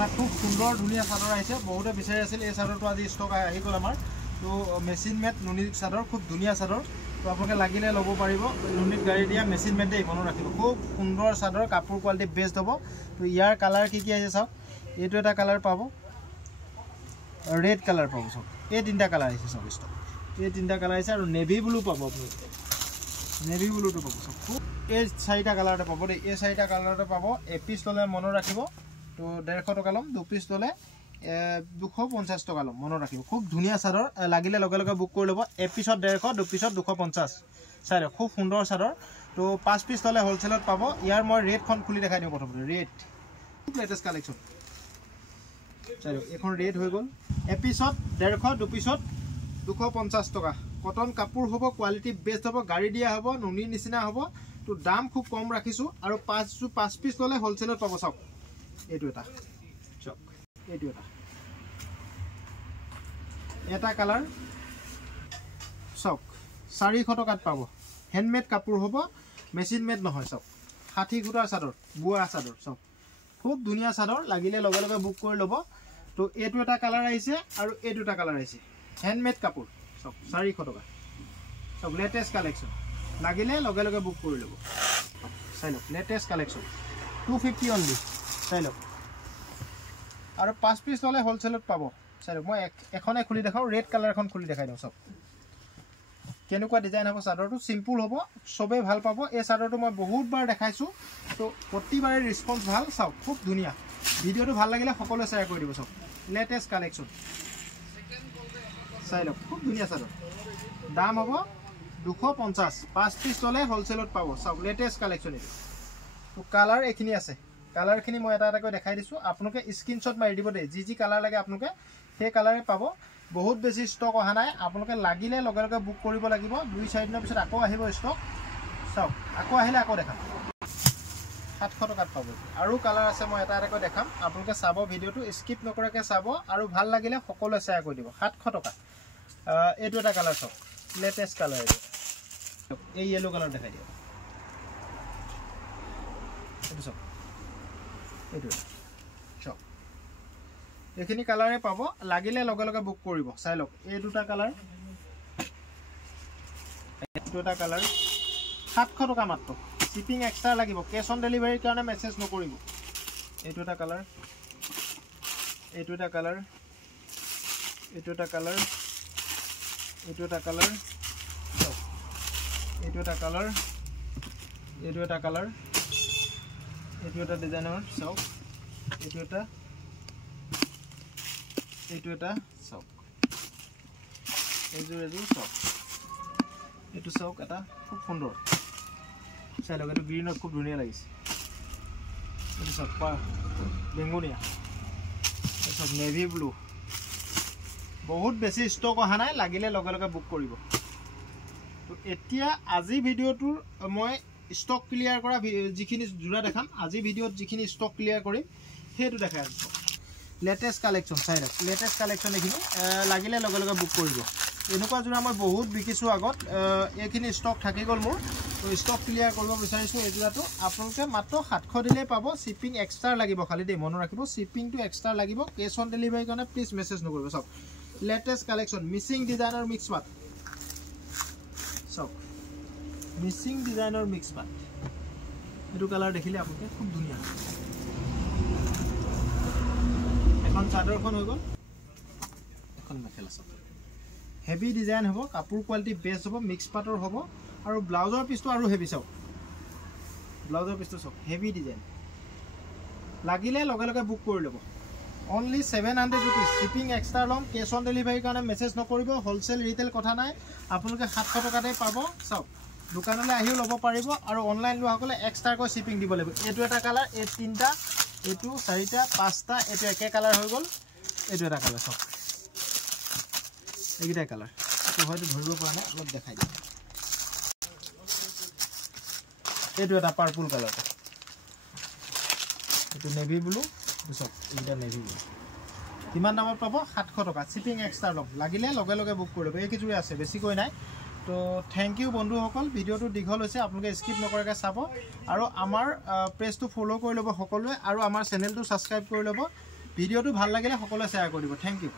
এটা খুব সুন্দৰ ধুনীয়া চাদৰ আহিছে বহুতে বিচাৰি আছিল এই চাদৰটো আজি ষ্টক আহি গ'ল আমাৰ তো মেচিন মেড নুনি চাদৰ খুব ধুনীয়া চাদৰ তো আপোনালোকে লাগিলে ল'ব পাৰিব নুনিত গাড়ী দিয়া মেচিন মেডে মনত ৰাখিব খুব সুন্দৰ চাদৰ কাপোৰ কোৱালিটি বেষ্ট হ'ব তো ইয়াৰ কালাৰ কি আহিছে চাওক এইটো এটা কালাৰ পাব ৰেড কালাৰ পাব চাওক এই তিনিটা কালাৰ আহিছে চাওক ষ্টক এই তিনিটা কালাৰ আহিছে আৰু নেভি ব্লু পাব আপোনালোকে নেভি ব্লুটো পাব চাওক খুব এই চাৰিটা কালাৰতে পাব দেই এই চাৰিটা কালাৰতে পাব এপিচ ল'লে মনত ৰাখিব তো 150 টকা ল'ম 2 পিচ ল'লে 250 টকা ল'ম মনত ৰাখিব খুব ধুনীয়া চাদৰ লাগিলে লগে লগে বুক কৰি ল'ব এপিছত 150 2 পিছত 250 চাই খুব সুন্দৰ চাদৰ তো 5 পিচ ল'লে হোলসেলত পাব ইয়াৰ মই ৰেটখন খুলি দেখাই দিওঁ প্ৰথমতে ৰেট খুব লেটেষ্ট কালেকশ্যন চাই এখন ৰেট হৈ গ'ল এপিছত 150 2 পিছত 250 টকা কটন কাপোৰ হ'ব কোৱালিটি বেষ্ট হ'ব গাড়ী দিয়া হ'ব নুনি নিচিনা হ'ব তো দাম খুব কম ৰাখিছোঁ আৰু 5 পিচ ল'লে হোলসেলত পাব চাওক এইটো এটা চক এইটো এটা কালাৰ চক 400 টকাত পাব হ্যান্ডমেড কাপোৰ হ'ব মেচিন মেড নহয় চক 60 গুটাৰ চাদৰ বুৱা চাদৰ চক খুব ধুনীয়া চাদৰ লাগিলে লগে লগে বুক কৰি ল'ব তো এইটো এটা কালাৰ আহিছে আৰু এইটো এটা কালাৰ আহিছে হ্যান্ডমেড কাপোৰ চক 400 টকা চক লেটেষ্ট কালেকশ্যন লাগিলে লগে লগে বুক কৰি ল'ব চাই লওক লেটেষ্ট কালেকশ্যন 250 অনলি চাই লওক আৰু 5 পিচ ল'লে হোলসেলত পাব চাই লওক মই এখনে খুলি দেখাও ৰেড কালাৰখন খুলি দেখাই দিওঁ চব কেনেকুৱা ডিজাইন হ'ব চাদৰটো সিম্পল হ'ব সবে ভাল পাব এই চাদৰটো মই বহুত বাৰ দেখাইছো তো প্ৰতিবাৰে ৰেসপন্স ভাল চাওক খুব ধুনীয়া ভিডিওটো ভাল লাগিলে সকলোৱে শেয়াৰ কৰি দিব চব লেটেষ্ট কালেকশ্যন চাই লওক খুব ধুনীয়া চাদৰ দাম হ'ব 250 5 পিচ ল'লে হোলসেলত পাব চাওক লেটেষ্ট কালেকশ্যন এইটো তো কালাৰ এখিনি আছে কালাৰখিনি মই এটা এটাকৈ দেখাই দিছো আপোনালোকে স্ক্ৰিনশ্বট মাৰি দিব দেই যি কালাৰ লাগে আপোনালোকে সেই কালাৰে পাব বহুত বেছি ষ্টক অহা নাই আপোনালোকে লাগিলে লগে লগে বুক কৰিব লাগিব 2-4 দিনৰ পিছত আকৌ আহিব ষ্টক চাওক আকৌ আহিলে আকৌ দেখাম 700 টকাত পাব আৰু কালাৰ আছে মই এটা এটাকৈ দেখাম আপোনালোকে চাব ভিডিওটো স্কিপ নকৰাকৈ চাব আৰু ভাল লাগিলে সকলোৱে শেয়াৰ কৰি দিব 700 টকা এইটো এটা কালাৰ চাওক লেটেষ্ট কালাৰ এই ইয়েলো কালাৰ দেখাই দিওঁ এইটো চাওক এইটো চাওক এইখিনি কালাৰে পাব লাগিলে লগে লগে বুক কৰিব চাই লওক এই দুটা কালাৰ এইটো এটা কালাৰ 700 টকা মাত্ৰ শিপিং এক্সট্ৰা লাগিব কেশ অন ডেলিভাৰীৰ কাৰণে মেছেজ নকৰিব এইটো এটা কালাৰ এইটো এটা কালাৰ এইটো এটা কালাৰ এইটো এটা কালাৰ এইটো এটা কালাৰ এইটো এটা কালাৰ এইটো এটা ডিজাইনৰ চাওক এইটো এটা চাওক এইযোৰ চাওক এইটো চাওক এটা খুব সুন্দৰ চাই লওক এইটো গ্ৰীণত খুব ধুনীয়া লাগিছে এইটো চাওক বেঙুনীয়া এইটো চাওক নেভি ব্লু বহুত বেছি ষ্টক অহা নাই লাগিলে লগে লগে বুক কৰিব তো এতিয়া আজি ভিডিওটোৰ মই ষ্টক ক্লিয়াৰ কৰা যিখিনি জোৰা দেখাম আজি ভিডিওত যিখিনি ষ্টক ক্লিয়াৰ কৰিম সেইটো দেখাই আছো লেটেষ্ট কালেকশ্যন চাই লওক লেটেষ্ট কালেকশ্যন এইখিনি লাগিলে লগে লগে বুক কৰিব এনেকুৱা জোৰা মই বহুত বিকিছোঁ আগত এইখিনি ষ্টক থাকি গ'ল মোৰ তো ষ্টক ক্লিয়াৰ কৰিব বিচাৰিছোঁ এই জোৰাটো আপোনালোকে মাত্ৰ 700 দিলেই পাব শ্বিপিং এক্সট্ৰা লাগিব খালি দেই মনত ৰাখিব শ্বিপিংটো এক্সট্ৰা লাগিব কেছ অন ডেলিভাৰীৰ কাৰণে প্লিজ মেছেজ নকৰিব চাওক লেটেষ্ট কালেকশ্যন মিচিং ডিজাইনৰ মিক্স পাত চাওক মিচিং ডিজাইনৰ মিক্স পাত এইটো কালাৰ দেখিলে আপোনালোকে খুব ধুনীয়া এখন চাদৰখন হৈ গ'ল এখন মেখেলা চাদৰ হেভি ডিজাইন হ'ব কাপোৰ কোৱালিটি বেষ্ট হ'ব মিক্স পাটৰ হ'ব আৰু ব্লাউজৰ পিচটো আৰু হেভি চাওক ব্লাউজৰ পিচটো চাওক হেভি ডিজাইন লাগিলে লগে লগে বুক কৰি ল'ব অনলি 700 रुपीस শিপিং এক্সট্ৰা লম কেছ অন ডেলিভাৰীৰ কাৰণে মেছেজ নকৰিব হোলসেল ৰিটেল কথা নাই আপোনালোকে 700 টকাতে পাব চাওক দোকানলৈ আহিও ল'ব পাৰিব আৰু অনলাইন লোৱাসকলে এক্সট্ৰাকৈ শিপিং দিব লাগিব এইটো এটা কালাৰ এই তিনটা এইটো চাৰিটা পাঁচটা এইটো একে কালাৰ হৈ গ'ল এইটো এটা কালাৰ চাওক এইটা কালাৰ তো হয়তো ধৰিব পৰা নাই অলপ দেখাই দিম এইটো এটা পাৰ্পল কালাৰ এইটো নেভি ব্লু চাওক এইটা নেভি ব্লু কিমান দামত পাব 700 টকা শিপিং এক্সট্ৰা লম লাগিলে লগে লগে বুক কৰি ল'ব এই কিজুৰি আছে বেছি কৈ নাই তো থ্যাংক ইউ বন্ধুসকল ভিডিওটো দীঘল হৈছে আপোনালোকে স্কিপ নকৰাকৈ চাব আৰু আমাৰ পেজটো ফলো কৰি ল'ব সকলোৱে আৰু আমাৰ চেনেলটো সাবস্ক্ৰাইব কৰি ল'ব ভিডিঅ'টো ভাল লাগিলে সকলোৱে শ্বেয়াৰ কৰি দিব। Thank U.